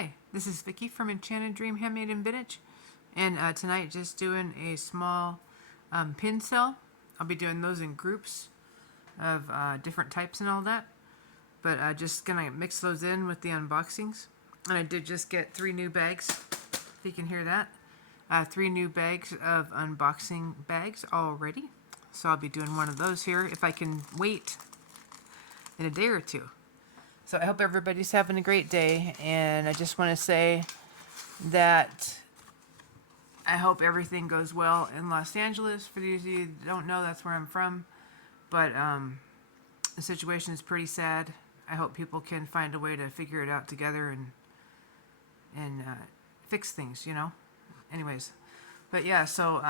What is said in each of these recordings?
Hi, this is Vicky from Enchanted Dream Handmade in Vintage, and tonight just doing a small pin sale. I'll be doing those in groups of different types and all that, but just gonna mix those in with the unboxings. And I did just get 3 new bags, if you can hear that. 3 new bags of unboxing bags already, so I'll be doing one of those here if I can wait in a day or two. So I hope everybody's having a great day, and I just want to say that I hope everything goes well in Los Angeles. For those of you who don't know, that's where I'm from, but the situation is pretty sad. I hope people can find a way to figure it out together and fix things, you know. Anyways, but yeah, so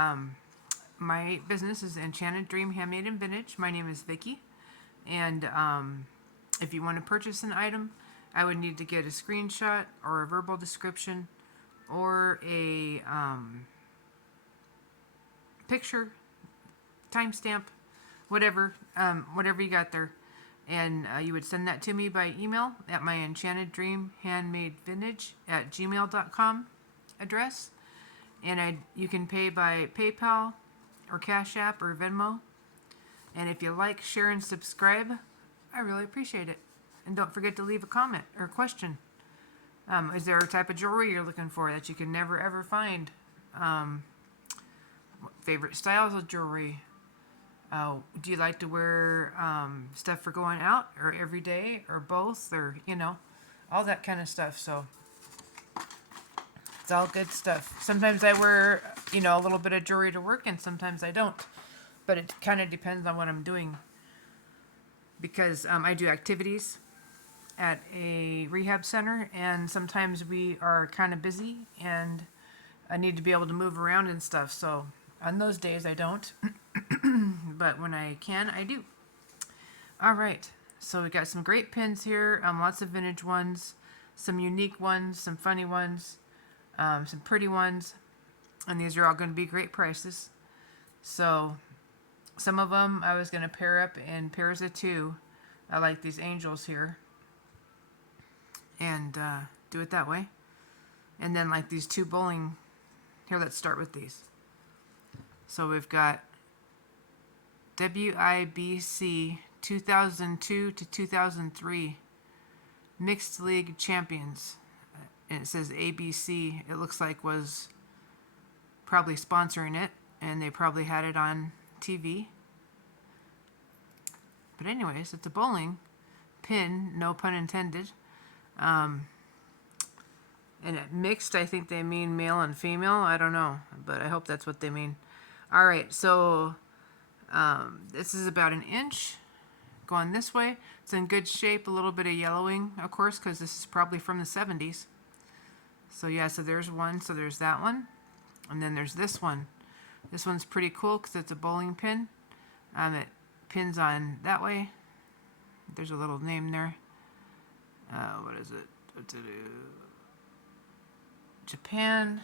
my business is Enchanted Dream Handmade in Vintage. My name is Vicky, and if you want to purchase an item, I would need to get a screenshot or a verbal description or a picture, timestamp, whatever you got there. And you would send that to me by email at my enchanteddreamhandmadevintage@gmail.com address. And you can pay by PayPal or Cash App or Venmo. And if you like, share, and subscribe, I really appreciate it. And don't forget to leave a comment or question. Is there a type of jewelry you're looking for that you can never ever find? Favorite styles of jewelry? Do you like to wear stuff for going out or every day or both, or you know, all that kind of stuff? So it's all good stuff. Sometimes I wear, you know, a little bit of jewelry to work, and sometimes I don't. But it kind of depends on what I'm doing, because I do activities at a rehab center, and sometimes we are kind of busy and I need to be able to move around and stuff. So on those days I don't, but when I can, I do. All right, so we got some great pins here, lots of vintage ones, some unique ones, some funny ones, some pretty ones, and these are all going to be great prices. So some of them I was going to pair up in pairs of 2. I like these angels here, and do it that way. And then like these 2 bowling. Here, let's start with these. So we've got WIBC 2002 to 2003 Mixed League Champions. And it says ABC. It looks like was probably sponsoring it, and they probably had it on TV. But anyways, it's a bowling pin, no pun intended. And mixed, I think they mean male and female. I don't know, but I hope that's what they mean. All right, so this is about 1 inch going this way. It's in good shape, a little bit of yellowing, of course, because this is probably from the 70s. So yeah, so there's one, so there's that one. And then there's this one. This one's pretty cool because it's a bowling pin. It pins on that way. There's a little name there. What is it? Japan.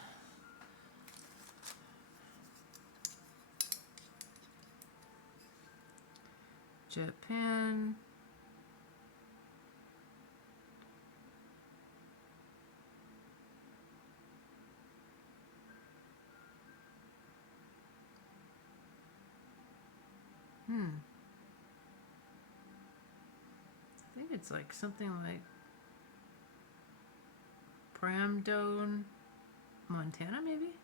Japan. I think it's like something like Pramdon, Montana, maybe?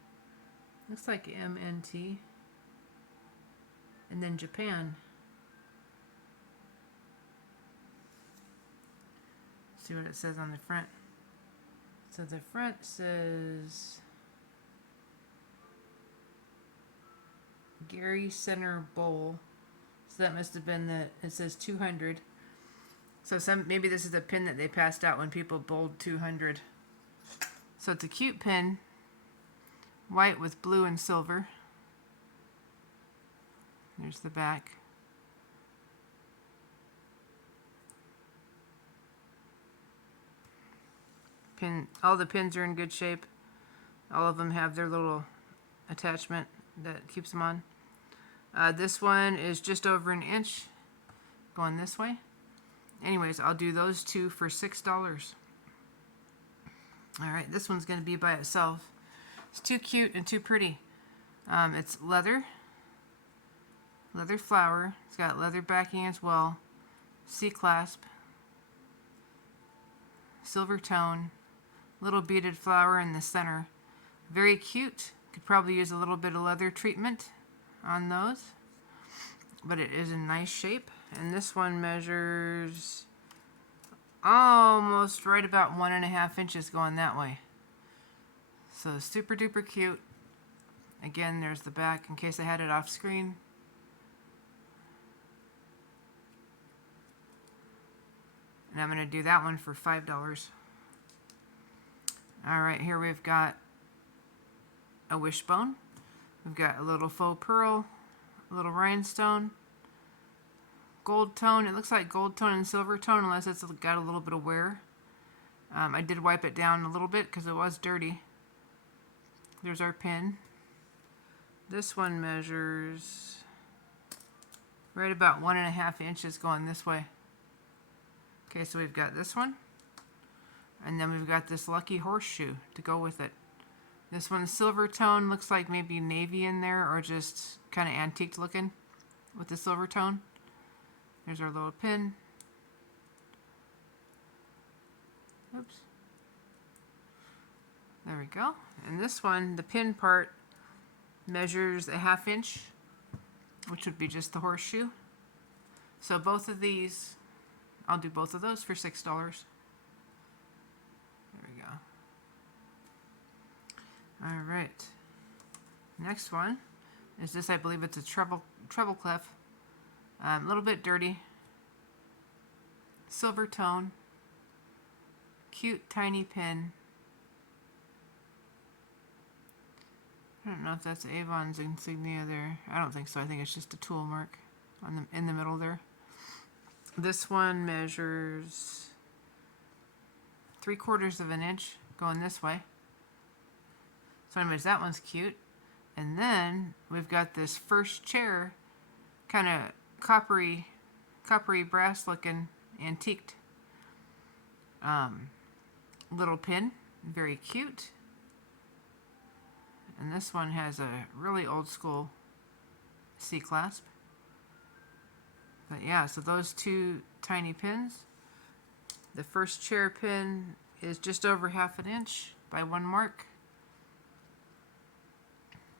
Looks like MNT. And then Japan. See what it says on the front. So the front says Gary Center Bowl. So that must have been it says 200. So maybe this is a pin that they passed out when people bowled 200. So it's a cute pin, white with blue and silver. There's the back. All the pins are in good shape. All of them have their little attachment that keeps them on. This one is just over 1 inch going this way. Anyways, I'll do those 2 for $6. Alright, this one's going to be by itself. It's too cute and too pretty. It's leather flower. It's got leather backing as well. C-clasp. Silver tone. Little beaded flower in the center. Very cute. Could probably use a little bit of leather treatment on those. But it is in nice shape. And this one measures almost right about 1.5 inches going that way. So super duper cute. Again, there's the back in case I had it off screen. And I'm going to do that one for $5. Alright, here we've got a wishbone. We've got a little faux pearl, a little rhinestone, gold tone. It looks like gold tone and silver tone unless it's got a little bit of wear. I did wipe it down a little bit because it was dirty. There's our pin. This one measures right about 1.5 inches going this way. Okay, so we've got this one. And then we've got this lucky horseshoe to go with it. This one's silver tone. Looks like maybe navy in there or just kind of antiqued looking with the silver tone. There's our little pin. Oops. There we go. And this one, the pin part, measures 1/2 inch, which would be just the horseshoe. So both of these, I'll do both of those for $6. There we go. All right. Next one is this. I believe it's a treble clef. A little bit dirty. Silver tone. Cute tiny pin. I don't know if that's Avon's insignia there. I don't think so. I think it's just a tool mark on in the middle there. This one measures 3/4 inch going this way. So anyways, that one's cute. And then we've got this first chair, kind of coppery brass looking, antiqued little pin. Very cute. And this one has a really old school C-clasp. But yeah, so those two tiny pins. The first chair pin is just over 1/2 inch by 1 mark.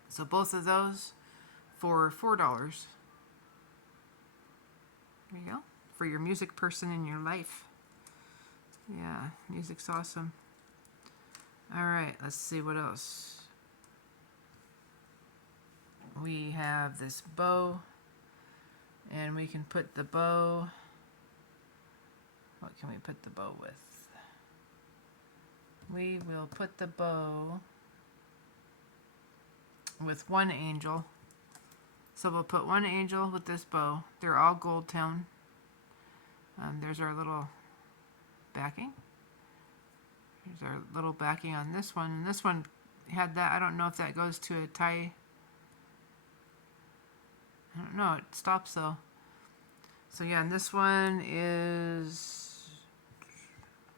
So both of those for $4. There you go. For your music person in your life. Yeah, music's awesome. Alright, let's see what else. We have this bow. And we can put the bow. What can we put the bow with? We will put the bow with one angel. So we'll put one angel with this bow. They're all gold tone. There's our little backing. Here's our little backing on this one. And this one had that. I don't know if that goes to a tie. I don't know. It stops though. So yeah, and this one is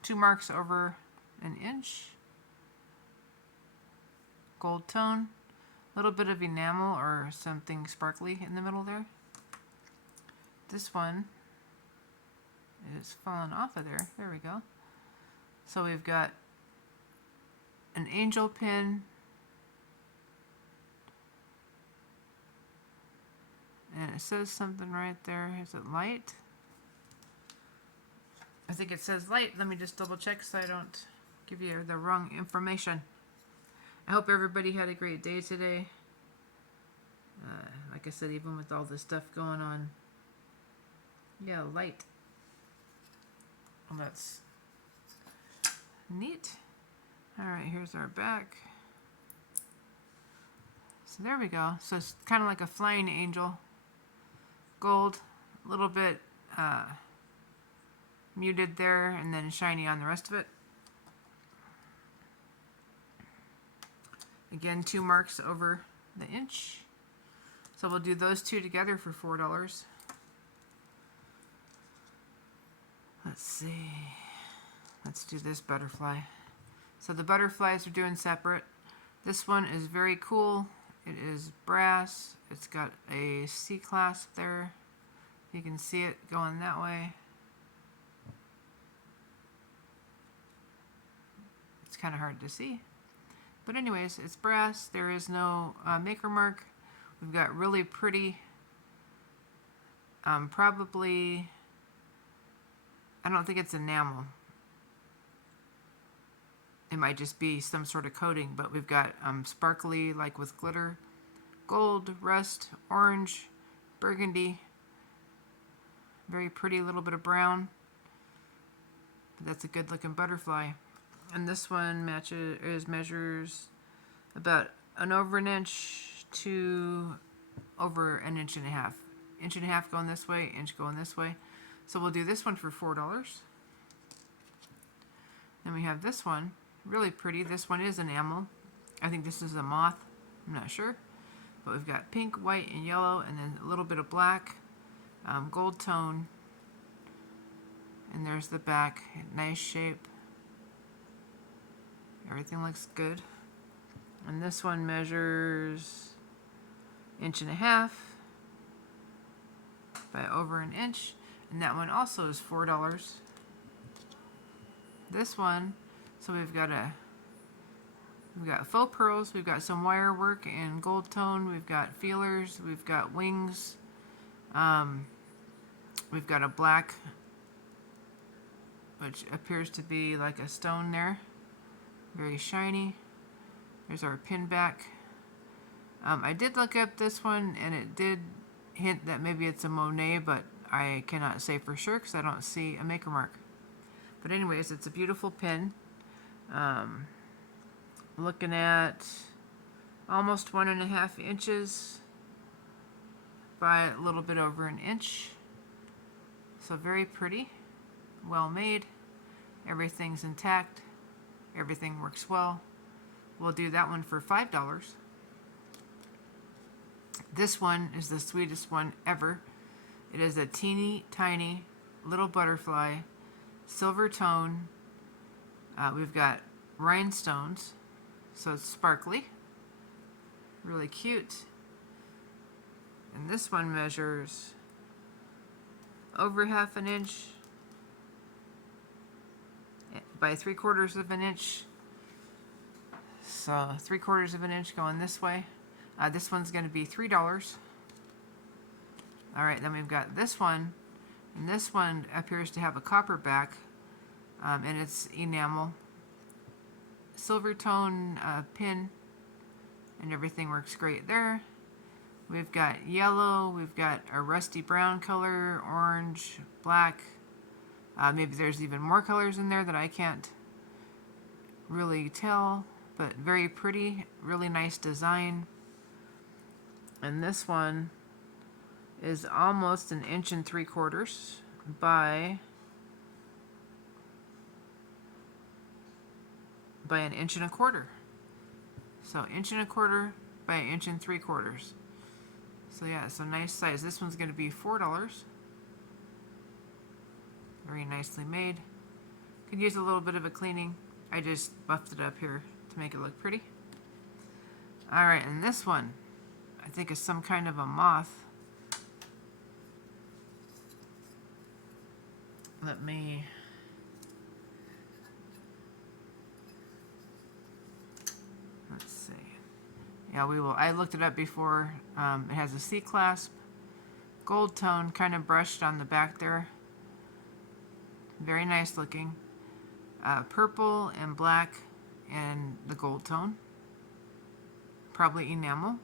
2 marks over 1 inch. Gold tone. A little bit of enamel or something sparkly in the middle there. This one is falling off of there. There we go. So we've got an angel pin. And it says something right there. Is it light? I think it says light. Let me just double check so I don't give you the wrong information. I hope everybody had a great day today. Like I said, even with all this stuff going on. Yeah, light. Well, that's neat. Alright, here's our back. So there we go. So it's kind of like a flying angel. Gold, a little bit muted there, and then shiny on the rest of it. Again, 2 marks over the inch. So we'll do those two together for $4. Let's see. Let's do this butterfly. So the butterflies are doing separate. This one is very cool. It is brass. It's got a C clasp there. You can see it going that way. It's kind of hard to see. But anyways, it's brass. There is no maker mark. We've got really pretty, probably, I don't think it's enamel. It might just be some sort of coating, but we've got sparkly, like with glitter, gold, rust, orange, burgundy, very pretty, little bit of brown. But that's a good looking butterfly. And this one measures about over an inch to over an inch and a half. Inch and a half going this way, inch going this way. So we'll do this one for $4. Then we have this one, really pretty. This one is enamel. I think this is a moth. I'm not sure. But we've got pink, white, and yellow, and then a little bit of black, gold tone. And there's the back. Nice shape. Everything looks good. And this one measures inch and a half by over an inch. And that one also is $4. This one, so we've got faux pearls, we've got some wire work in gold tone, we've got feelers, we've got wings, we've got a black, which appears to be like a stone there, very shiny. There's our pin back. I did look up this one and it did hint that maybe it's a Monet, but I cannot say for sure because I don't see a maker mark. But anyways, it's a beautiful pin. Looking at almost 1.5 inches by a little bit over an inch. So very pretty, well made. Everything's intact. Everything works well. We'll do that one for $5. This one is the sweetest one ever. It is a teeny tiny little butterfly, silver tone. We've got rhinestones, so it's sparkly, really cute. And this one measures over half an inch by 3/4 of an inch. So 3/4 of an inch going this way. This one's going to be $3. All right, then we've got this one, and this one appears to have a copper back, and it's enamel, silver tone pin, and everything works great there. We've got yellow, we've got a rusty brown color, orange, black. Maybe there's even more colors in there that I can't really tell, but very pretty, really nice design. And this one is almost 1 3/4 inches by 1 1/4 inches. So 1 1/4 inches by 1 3/4 inches. So yeah, it's a nice size. This one's going to be $4. Very nicely made. Could use a little bit of a cleaning. I just buffed it up here to make it look pretty. Alright, and this one I think is some kind of a moth. Let's see. Yeah, we will. I looked it up before. It has a C clasp, gold tone, kind of brushed on the back there. Very nice looking. Purple and black and the gold tone. Probably enamel.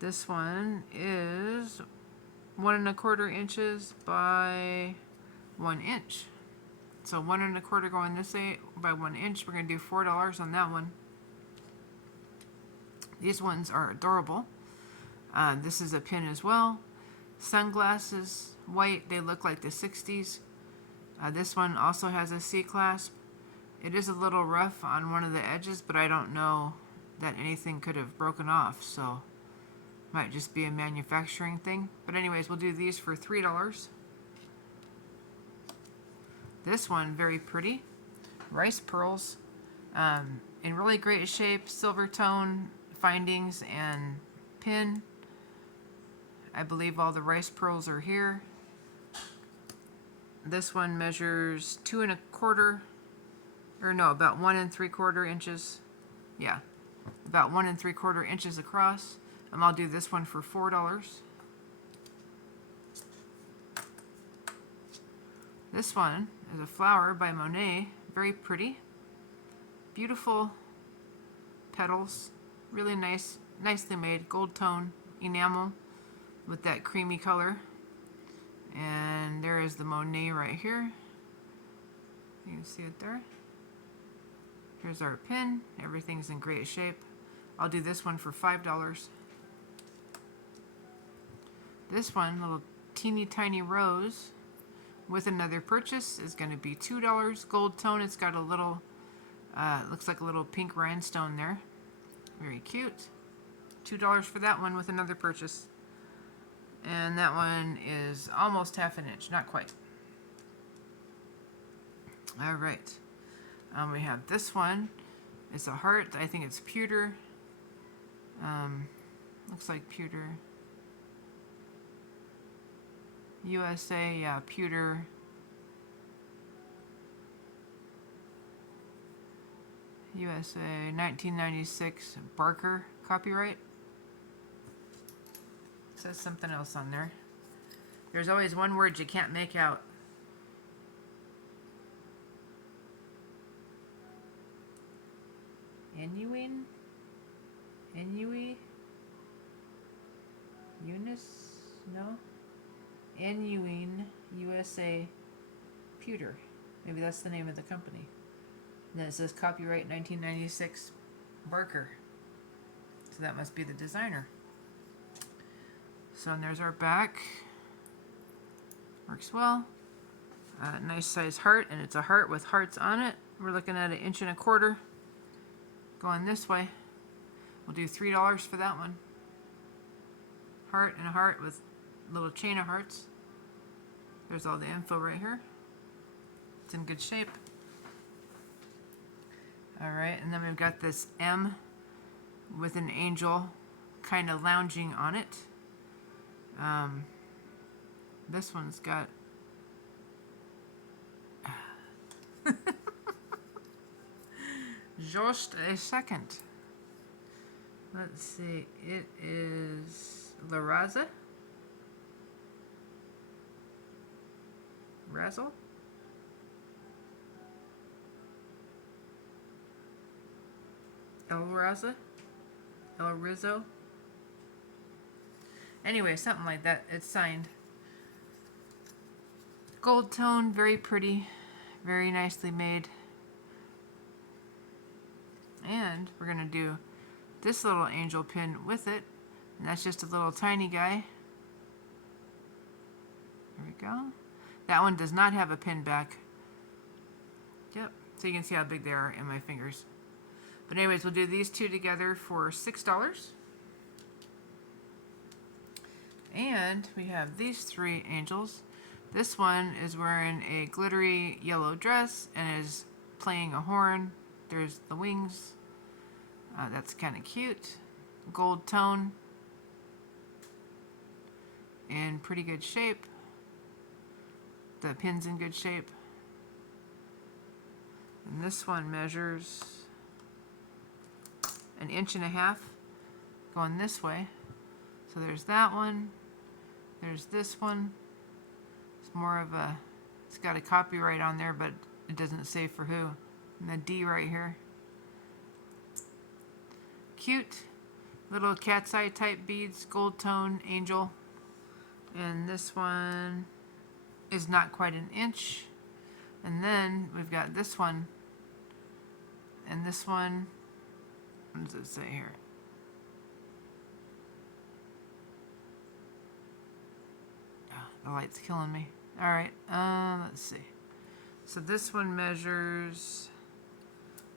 This one is 1 1/4 inches by 1 inch. So 1 1/4 going this way by 1 inch. We're going to do $4 on that one. These ones are adorable. This is a pin as well. Sunglasses, white. They look like the 60s. This one also has a C clasp. It is a little rough on one of the edges, but I don't know that anything could have broken off, so might just be a manufacturing thing. But anyways, we'll do these for $3. This one, very pretty. Rice pearls. In really great shape. Silver tone findings and pin. I believe all the rice pearls are here. This one measures 2 1/4, or no, about 1 3/4 inches. Yeah, about 1 3/4 inches across. And I'll do this one for $4. This one is a flower by Monet. Very pretty. Beautiful petals. Really nice, nicely made. Gold tone enamel with that creamy color. And there is the Monet right here. You can see it there. Here's our pin. Everything's in great shape. I'll do this one for $5. This one, little teeny tiny rose with another purchase, is going to be $2. Gold tone. It's got a little, looks like a little pink rhinestone there. Very cute. $2 for that one with another purchase. And that one is almost 1/2 inch, not quite. All right. We have this one. It's a heart. I think it's pewter. Looks like pewter. USA, yeah, pewter. USA, 1996, Barker copyright. Says something else on there. There's always one word you can't make out. Enuine? Enui? Eunice? No? Enuine, USA, pewter. Maybe that's the name of the company. And then it says copyright 1996, Barker. So that must be the designer. So and there's our back. Works well. Nice size heart, and it's a heart with hearts on it. We're looking at 1 1/4 inches. Going this way. We'll do $3 for that one. Heart and a heart with little chain of hearts. There's all the info right here. It's in good shape. Alright, and then we've got this M with an angel kind of lounging on it. This one's got just a second. Let's see, it is La Raza. Razzle? El Raza? El Rizzo? Anyway, something like that. It's signed. Gold tone, very pretty, very nicely made. And we're going to do this little angel pin with it. And that's just a little tiny guy. There we go. That one does not have a pin back. Yep. So you can see how big they are in my fingers. But anyways, we'll do these two together for $6. And we have these 3 angels. This one is wearing a glittery yellow dress and is playing a horn. There's the wings. That's kind of cute. Gold tone. In pretty good shape. The pin's in good shape. And this one measures 1.5 inches going this way. So there's that one. There's this one. It's more of a, it's got a copyright on there, but it doesn't say for who. And the D right here. Cute. Little cat's eye type beads, gold tone, angel. And this one is not quite 1 inch. And then we've got this one. And this one, what does it say here? The light's killing me. Alright, let's see. So this one measures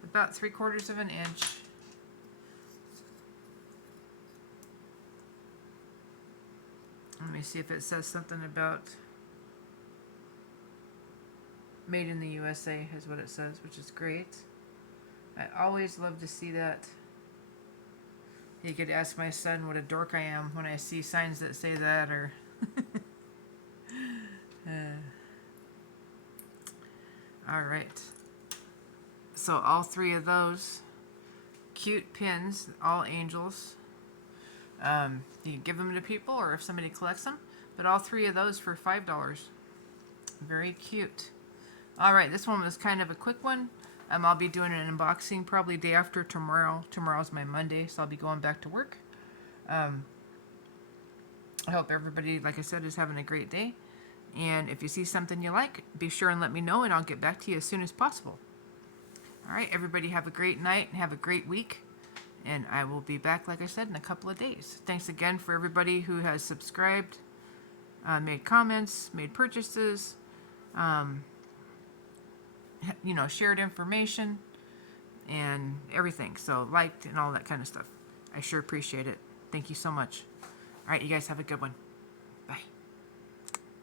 about 3/4 of an inch. Let me see if it says something about Made in the USA is what it says, which is great. I always love to see that. You could ask my son what a dork I am when I see signs that say that, or all right. So all three of those cute pins, all angels. You can give them to people, or if somebody collects them. But all three of those for $5. Very cute. All right, this one was kind of a quick one. I'll be doing an unboxing probably day after tomorrow. Tomorrow's my Monday, so I'll be going back to work. I hope everybody, like I said, is having a great day. And if you see something you like, be sure and let me know, and I'll get back to you as soon as possible. All right, everybody have a great night and have a great week. And I will be back, like I said, in a couple of days. Thanks again for everybody who has subscribed, made comments, made purchases, shared information and everything. So liked and all that kind of stuff. I sure appreciate it. Thank you so much. All right, you guys have a good one. Bye.